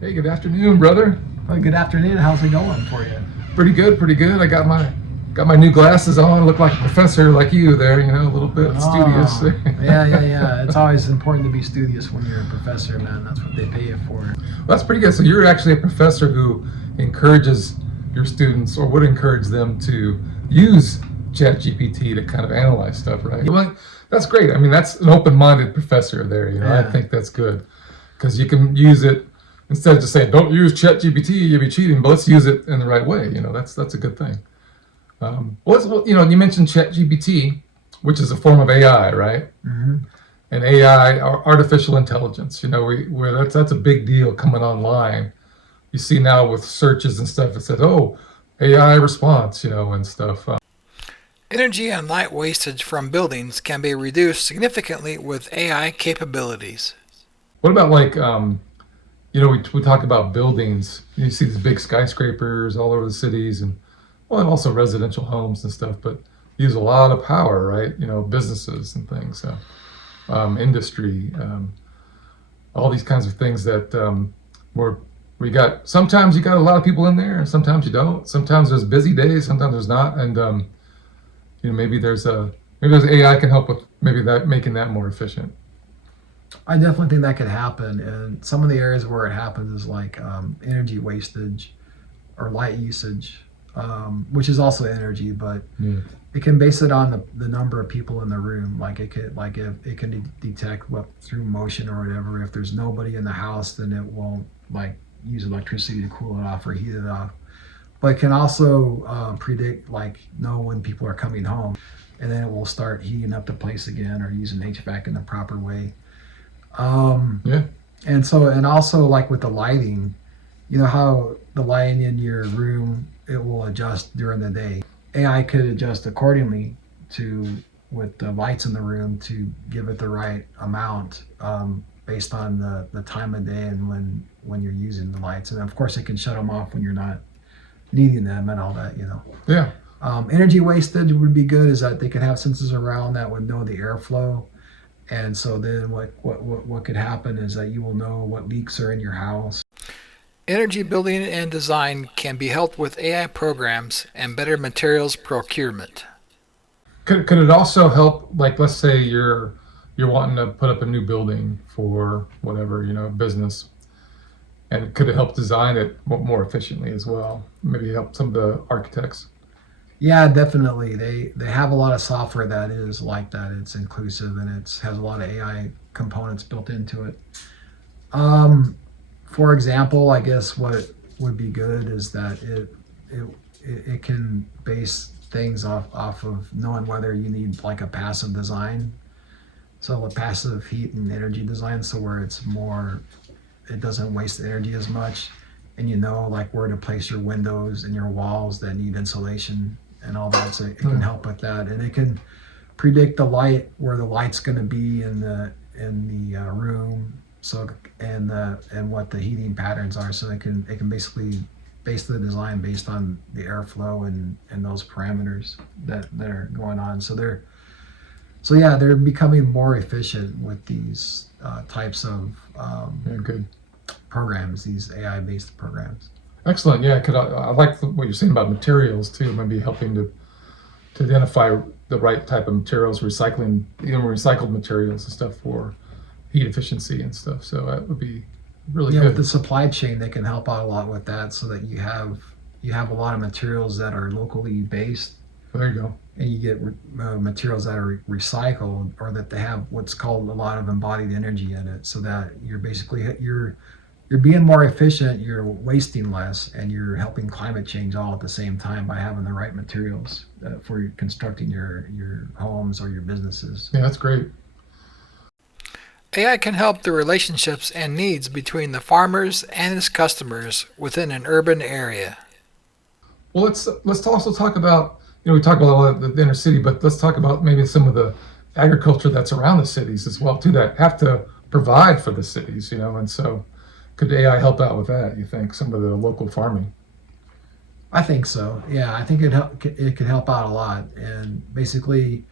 Hey, good afternoon, brother. Well, good afternoon. How's it going for you? Pretty good, pretty good. I got my new glasses on. Look like a professor like you there, a little bit studious. Oh, yeah. It's always important to be studious when you're a professor, man. That's what they pay you for. Well, that's pretty good. So you're actually a professor who encourages your students, or would encourage them to use ChatGPT to kind of analyze stuff, right? Well, that's great. I mean, that's an open-minded professor there. I Yeah. think that's good because you can use it instead of just saying, "Don't use ChatGPT, you'll be cheating." But let's use it in the right way. That's a good thing. You mentioned ChatGPT, which is a form of AI, right? hmm And AI, artificial intelligence. That's a big deal coming online. You see now with searches and stuff, it says, "Oh, AI response," and stuff. Energy and light wastage from buildings can be reduced significantly with AI capabilities. What about we talk about buildings. You see these big skyscrapers all over the cities, and also residential homes and stuff, but use a lot of power, right? Businesses and things, industry, all these kinds of things that where sometimes you got a lot of people in there, and sometimes you don't. Sometimes there's busy days, sometimes there's not, and maybe there's AI can help with maybe that making that more efficient. I definitely think that could happen. And some of the areas where it happens is like energy wastage or light usage, which is also energy, but Yeah. it can base it on the number of people in the room. Like if it can detect what through motion or whatever. If there's nobody in the house, then it won't like use electricity to cool it off or heat it off. But it can also predict know when people are coming home, and then it will start heating up the place again or using HVAC in the proper way. Um, Yeah. and also like with the lighting, you know how the lighting in your room, it will adjust during the day. AI could adjust accordingly to with the lights in the room to give it the right amount based on the time of day and when you're using the lights. And of course, it can shut them off when you're not needing them and all that. Yeah. Energy wastage would be good is that they could have sensors around that would know the airflow. And so then what could happen is that you will know what leaks are in your house. Energy building and design can be helped with AI programs and better materials procurement. Could it also help, like, let's say you're wanting to put up a new building for whatever, business, and could it help design it more efficiently as well? Maybe help some of the architects. Yeah, definitely. They have a lot of software that is like that. It's inclusive and it has a lot of AI components built into it. Um, for example, I guess what would be good is that it can base things off of knowing whether you need like a passive design, so a passive heat and energy design, so where it doesn't waste energy as much, and like where to place your windows and your walls that need insulation and all that. So it can help with that, and it can predict where the light's going to be in the room. So and what the heating patterns are. So it can basically base the design based on the airflow and those parameters that are going on. They're becoming more efficient with these types of Yeah, good. programs, these AI-based programs. Excellent. Yeah, I like what you're saying about materials too, maybe helping to identify the right type of materials, recycling, recycled materials and stuff for heat efficiency and stuff. So that would be really Yeah, with good. the supply chain, they can help out a lot with that, so that you have a lot of materials that are locally based, There you go. and you get materials that are recycled, or that they have what's called a lot of embodied energy in it, so that you're being more efficient, you're wasting less, and you're helping climate change all at the same time by having the right materials for constructing your homes or your businesses. Yeah, that's great. AI can help the relationships and needs between the farmers and his customers within an urban area. Well, let's also talk about, we talk about a lot of the inner city, but let's talk about maybe some of the agriculture that's around the cities as well too, that have to provide for the cities, and so could AI help out with that, you think, some of the local farming? I think so. Yeah, I think it could help out a lot, and basically,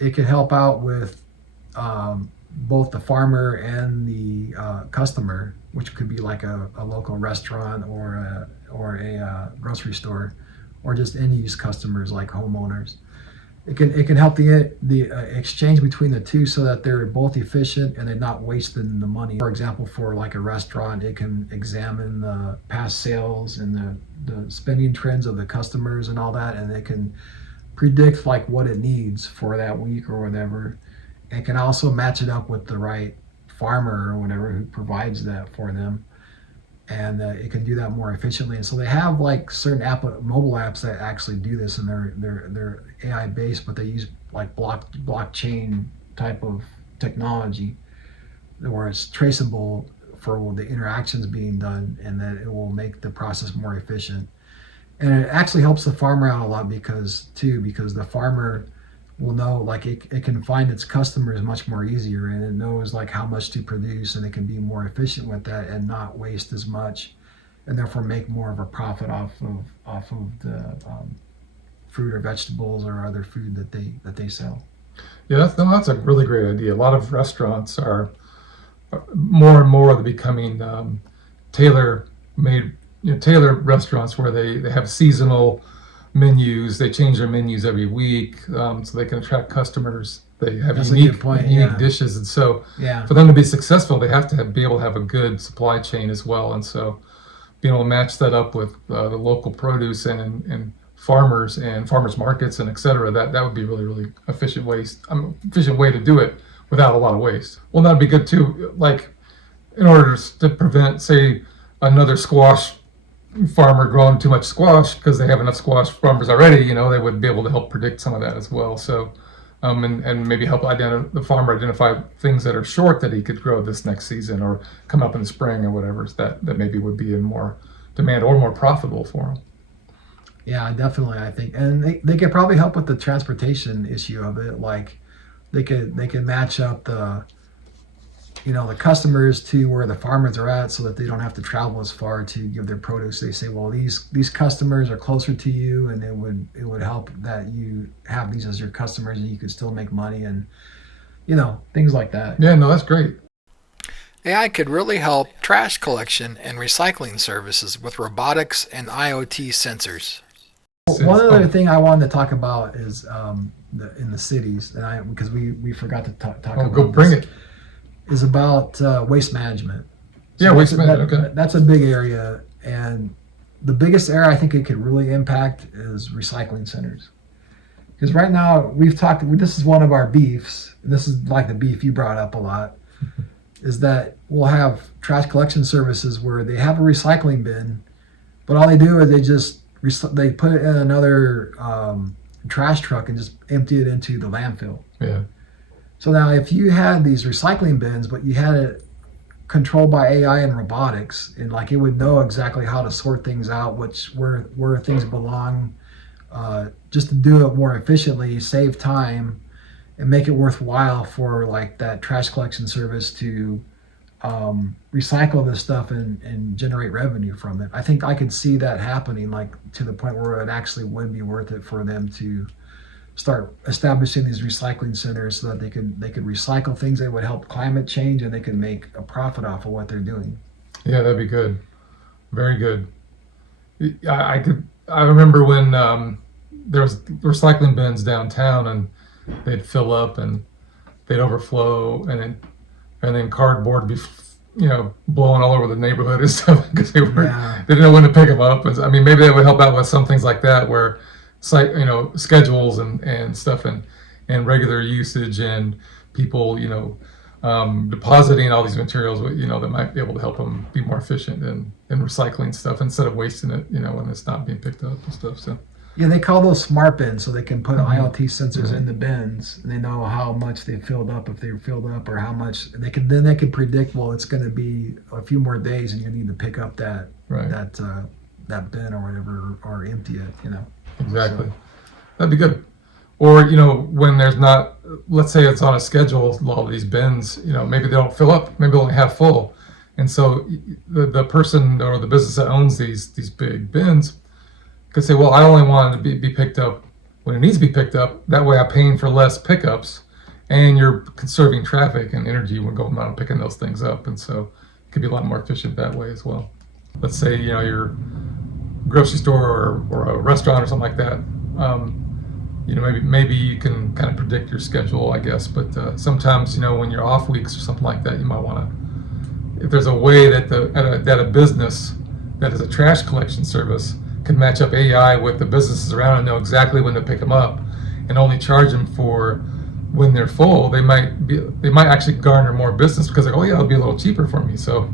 it could help out with both the farmer and the customer, which could be like a local restaurant or a grocery store, or just end use customers like homeowners. It can help the exchange between the two so that they're both efficient and they're not wasting the money. For example, for like a restaurant, it can examine the past sales and the spending trends of the customers and all that, and it can predict like what it needs for that week or whatever. It can also match it up with the right farmer or whatever who provides that for them, and it can do that more efficiently. And so they have like certain mobile apps that actually do this, and they're AI based, but they use like blockchain type of technology where it's traceable for the interactions being done, and that it will make the process more efficient. And it actually helps the farmer out a lot because the farmer will know, like it can find its customers much more easier, and it knows like how much to produce, and it can be more efficient with that and not waste as much, and therefore make more of a profit off of the fruit or vegetables or other food that they sell. Yeah, that's a really great idea. A lot of restaurants are more and more becoming tailor-made, tailor restaurants where they have seasonal menus. They change their menus every week, so they can attract customers. They have That's a unique good point, dishes, and so Yeah. for them to be successful, they have to be able to have a good supply chain as well. And so being able to match that up with the local produce and farmers and farmers markets and et cetera, that would be really efficient way to do it without a lot of waste. Well, that'd be good too. Like in order to prevent, say, another squash farmer growing too much squash because they have enough squash farmers already, they would be able to help predict some of that as well. So, and maybe help the farmer identify things that are short that he could grow this next season or come up in the spring or whatever that maybe would be in more demand or more profitable for him. Yeah, definitely. I think, and they could probably help with the transportation issue of it. Like they could match up the customers to where the farmers are at, so that they don't have to travel as far to give their produce. They say, well, these customers are closer to you, and it would help that you have these as your customers, and you could still make money, and things like that. Yeah, no, that's great. AI could really help trash collection and recycling services with robotics and IoT sensors. One other thing I wanted to talk about is in the cities, and because we forgot to talk about. Go bring it. Is about waste management. Yeah, waste management. Okay. That's a big area, and the biggest area I think it could really impact is recycling centers. Because right now this is one of our beefs, and this is like the beef you brought up a lot, is that we'll have trash collection services where they have a recycling bin, but all they do is they put it in another trash truck and just empty it into the landfill. Yeah. So now if you had these recycling bins, but you had it controlled by AI and robotics, and like it would know exactly how to sort things out, where things belong, just to do it more efficiently, save time, and make it worthwhile for like that trash collection service to recycle this stuff and generate revenue from it. I think I could see that happening, like to the point where it actually would be worth it for them to start establishing these recycling centers so that they could recycle things that would help climate change, and they could make a profit off of what they're doing. Yeah, that'd be good. Very good. I remember when there was recycling bins downtown, and they'd fill up and they'd overflow, and then cardboard would be blowing all over the neighborhood and stuff because they didn't know when to pick them up. I mean, maybe that would help out with some things like that, where schedules and stuff and regular usage and people depositing all these materials that might be able to help them be more efficient in recycling stuff instead of wasting it when it's not being picked up and stuff. So yeah, they call those smart bins, so they can put IoT sensors in the bins, and they know how much they filled up, if they're filled up, or how much. And they can predict, well, it's going to be a few more days, and you need to pick up that bin or whatever, or empty it. Exactly. That'd be good. Or when there's not, let's say it's on a schedule, a lot of these bins, maybe they don't fill up, maybe only half full, and so the person or the business that owns these big bins could say, well, I only want it to be picked up when it needs to be picked up. That way I'm paying for less pickups, and you're conserving traffic and energy when going out and picking those things up, and so it could be a lot more efficient that way as well. Let's say your grocery store or a restaurant or something like that. Maybe you can kind of predict your schedule, I guess. But sometimes when you're off weeks or something like that, you might want to. If there's a way that that a business that is a trash collection service can match up AI with the businesses around and know exactly when to pick them up, and only charge them for when they're full, they might actually garner more business because they're, oh yeah, it'll be a little cheaper for me. So,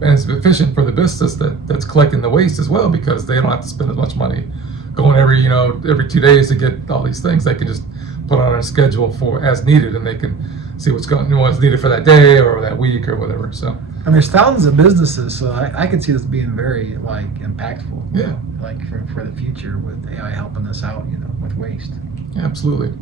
and it's efficient for the business that's collecting the waste as well, because they don't have to spend as much money going every 2 days to get all these things. They can just put on a schedule for as needed, and they can see what's needed for that day or that week or whatever. So, and there's thousands of businesses, so I could see this being very impactful. Yeah. For the future with AI helping us out, with waste. Yeah, absolutely.